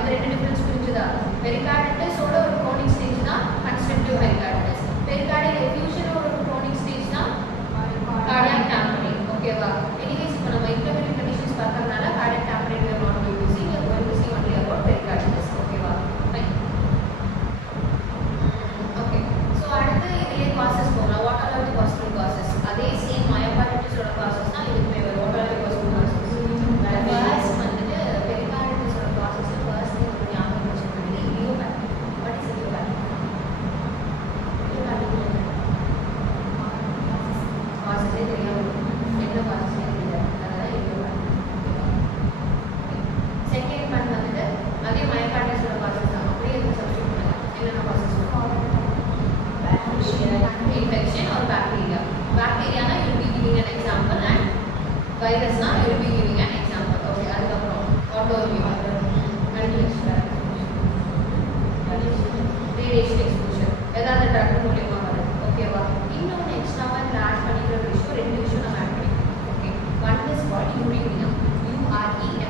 அந்த ரெண்டு டிஃபரன்ஸ் புரிஞ்சுதா? பெரிகார்டிட்டிஸோட ஒரு க்ரோனிக் ஸ்டேஜ் தான் கன்ஸ்ட்ரக்டிவ் பெரிகார்டிட்டிஸ். பெரிகார்டியல் எஃப்யூஷனோட ஒரு க்ரோனிக் ஸ்டேஜ் தான் கார்டியாக் டாம்பரிங். ஓகேவா? எனிவேஸ் இப்போ நம்ம இன்டர்மீடியட் கண்டிஷன்ஸ் பார்க்கறதுனால cardiac டாம்பரிங் we are not going to see, we are going to see only about pericarditis. ஓகேவா? ஃபைன். ஓகே, ஸோ அடுத்து இதுலேயே காசஸ் போகலாம். What are the possible causes? அதே சேம் மயோகார்டிட்டிஸோட காசஸ் தான் இதுக்குமே வரும். What are the possible causes? First வந்துட்டு பெரிகார்டிட்டிஸோட causes first நீங்கள் ஞாபகம் வச்சுக்கிறது இடியோபேத்திக். What is இடியோபேத்திக்? காசஸே தெரியாமல் என்ன காசஸே தெரியல, அதெல்லாம் இடியோபேத்திக். செகண்ட் ஒன் வந்துட்டு அதே மயோகார்டிட்டிஸோட காசஸ் தான். அப்படியே இருக்கு சப்ஸ்டிட் பண்ணலாம். என்னென்ன causes? infection or bacteria. Bacteria na you will be giving an example and virus na you will be giving an example. Okay, adukaprom autoimmune, radiation exposure. Edha drug மூலமா வருது. ஓகேவா? இன்னொரு எக்ஸ்ட்ராவா இதுல ஆட் பண்ணிக்கிற விஷயம் ரெண்டு விஷயம் நம்ம ஆட் பண்ணிக்கலாம். Okay, one is called uremia. UREMIA.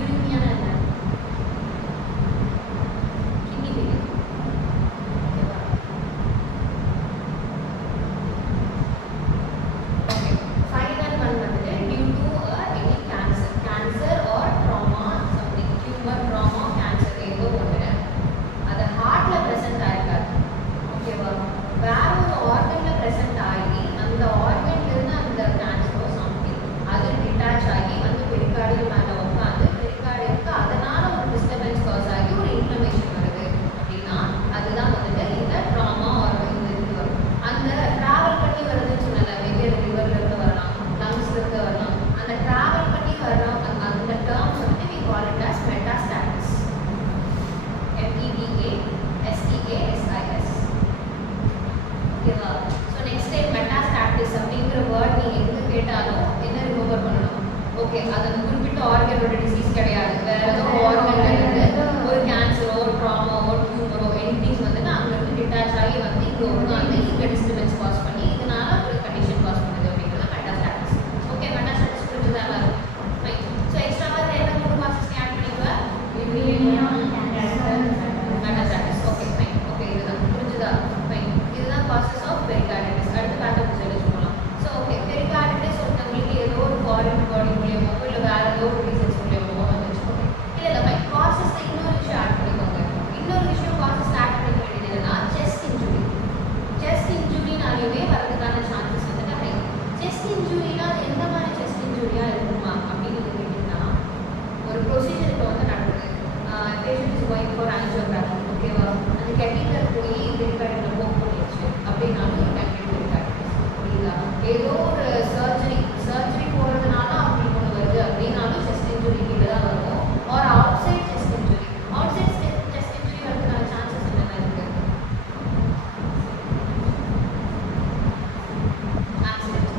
uremia na என்ன? kidney failure. ஓகே, அது குறிப்பிட்ட ஆர்கனோட டிசீஸ் கிடையாது. வேற ஏதோ ஆர்கன்ல இருந்து ஒரு கேன்சரோ ஒரு ட்ராமாவோ டியூமரோ எனிதிங் வந்துட்டு அங்க இருந்து டிட்டாச் ஆகி வந்து இங்க உட்காந்து இங்க டிஸ்டர்பன்ஸ் காஸ் பண்ணி இதனால ஒரு கண்டிஷன் காஸ் பண்ணுது அப்படிங்கிறது மெட்டாஸ்டாட்டிஸ். ஓகே, மெட்டாஸ்டாட்டிஸ் புரிஞ்சுதா எல்லாரும்? ஃபைன். ஸோ எக்ஸ்ட்ராவா என்ன மூணு காசஸ் ஆட் பண்ணிக்குவேன்? மெட்டாஸ்டாட்டிஸ். Okay, fine. ஓகே, இதுதான் புரிஞ்சுதா? ஃபைன். இதுதான் காசஸ் ஆஃப் பெரிகார்டிட்டிஸ். அடுத்து பேத்தோபிசியாலஜி போகலாம். ஸோ ஓகே, பெரிகார்டிட்டிஸ் ஒருத்தவங்களுக்கு ஏதோ ஒரு ஃபாரின் பாடி மூலியமோ இல்லை வேற ஏதோ ஒரு ரீசன்ஸ் மூலியமோ வந்து வச்சுக்கோங்க. இல்லை இல்லை ஃபைன். காசஸ் இன்னொரு விஷயம் ஆட் பண்ணிக்கோங்க. இன்னொரு விஷயம் காசஸ் ஆட் பண்ணிக்க வேண்டியது என்னன்னா செஸ்ட் இன்ஜுரி. செஸ்ட் இன்ஜுரினாலுமே வரதுக்கான சான்சஸ் வந்துட்டு ஹை. செஸ்ட் இன்ஜுரினா அது எந்த மாதிரி செஸ்ட் இன்ஜுரியா இருக்குமா அப்படின்னு நீங்கள் கேட்டிங்கன்னா, ஒரு ப்ரொசீஜர் இப்போ வந்து நடக்குது. Patient is going for angiography. ஓகேவா? அந்த கெட்டிங்கர் போய் பெரிகார்டியில் போக் பண்ணிடுச்சு அப்படின்னாலும் யூ கேன் கெட் பெரிகார்டிட்டிஸ். புரியுதா? ஏதோ ஒரு சர்ஜரி போகிறதுனால அவங்களுக்கு ஒன்று வருது அப்படின்னாலும் செஸ்ட் இன்ஜுரி கீழே தான் வரும். Or outside chest injury. Outside chest injury வரதுக்கான சான்சஸ் என்னென்ன இருக்கு? ஆக்சிடென்ட்.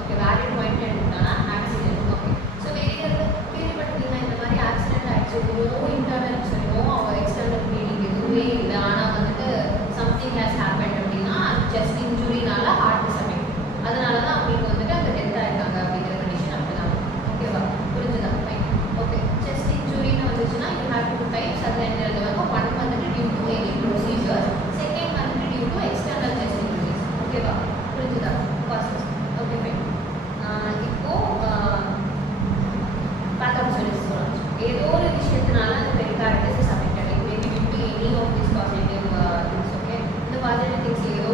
ஓகே, வேலிட் பாயிண்ட் எடுத்துட்டோம்னா ஆக்சிடென்ட். ஓகே, ஸோ கேள்விப்பட்டிருக்கீங்கன்னா இந்த மாதிரி ஆக்சிடென்ட் ஆயிடுச்சு, no internal no external bleeding எதுவுமே இல்லை, ஆனால் வந்துட்டு சம்திங் ஹேஸ் ஹேப்பன் அப்படின்னா செஸ்ட் இன்ஜுரினால ஹார்ட் டிசபெக்ட். அதனால தான் அவங்களுக்கு வந்துட்டு அந்த டெத் ஆயிருக்காங்க அப்படிங்கிற கண்டிஷன் அப்படிதான். ஓகேவா? புரிஞ்சுதா? ஃபைன். ஓகே, செஸ்ட் இன்ஜுரின்னு வந்துச்சுன்னா யூ ஹேவ் டூ டைப்ஸ். அதில் என்ன எழுதுவாங்க? ஒன் வந்துட்டு due to any procedure, second வந்துட்டு due to external chest injuries. ஓகேவா? புரிஞ்சுதா? ஃபர்ஸ்ட். Okay, fine. இப்போ பேத்தோபிசியாலஜி சொல்லலாம். ஏதோ ஒரு விஷயத்தினால அந்த pericarditis is affected. It may be due to any of this causative things. Okay, இந்த காசேட்டிவ் திங்ஸ் ஏதோ